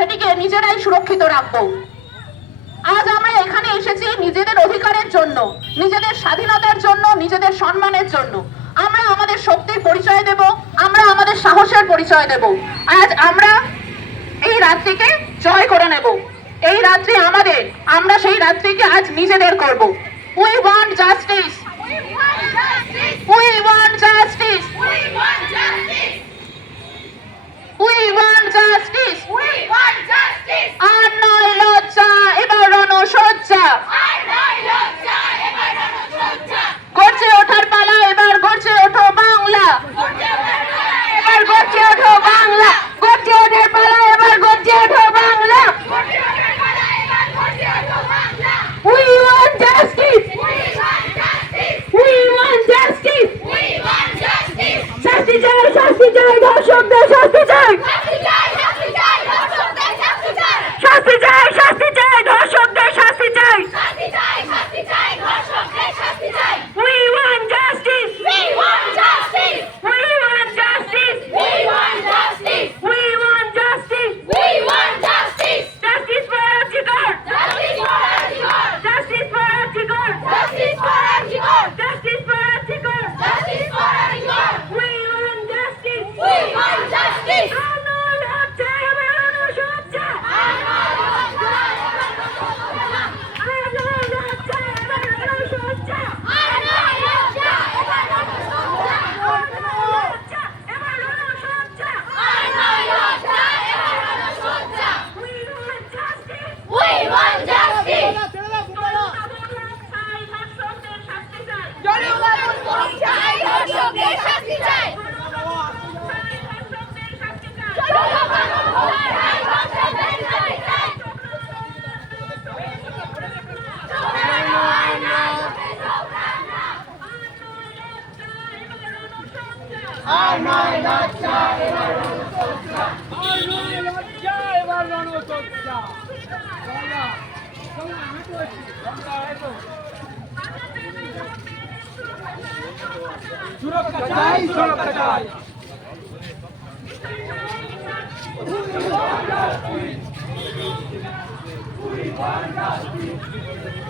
সেটিকে নিজেরাই সুরক্ষিত রাখবো। আজ আমরা এখানে এসেছি নিজেদের অধিকারের জন্য, নিজেদের স্বাধীনতার জন্য, নিজেদের সম্মানের জন্য। আমরা আমাদের শক্তির পরিচয় দেব, আমরা আমাদের সাহসের পরিচয় দেব। আজ আমরা এই রাত্রিকে জয় করে নেব। এই রাত্রি আমাদের, আমরা সেই রাত্রিকে আজ নিজেদের করব। We want justice, we want justice, we want justice, আর নয় লজ্জা, এবার রণসজ্জা। গর্জে ওঠার পালা, এবার গর্জে ওঠো বাংলা, এবার গর্জে ওঠো বাংলা, গর্জে ওঠার পালা, এবার গর্জে ওঠো Bangla. We want justice, we want justice, শাস্তি চাই, শাস্তি চাই, ধর্ষকদের শাস্তি চাই, শাস্তি চাই, শাস্তি চাই, ধর্ষকদের শাস্তি চাই। We want justice, we want justice, we want justice, we want justice, we want justice, we want justice. Justice for Arjigor, justice for Arjigor, justice for Arjigor, justice for Arjigor, justice for Arjigor, justice for Arjigor. We want justice, we want justice. সুরক্ষা চাই, সুরক্ষা চাই। We want justice.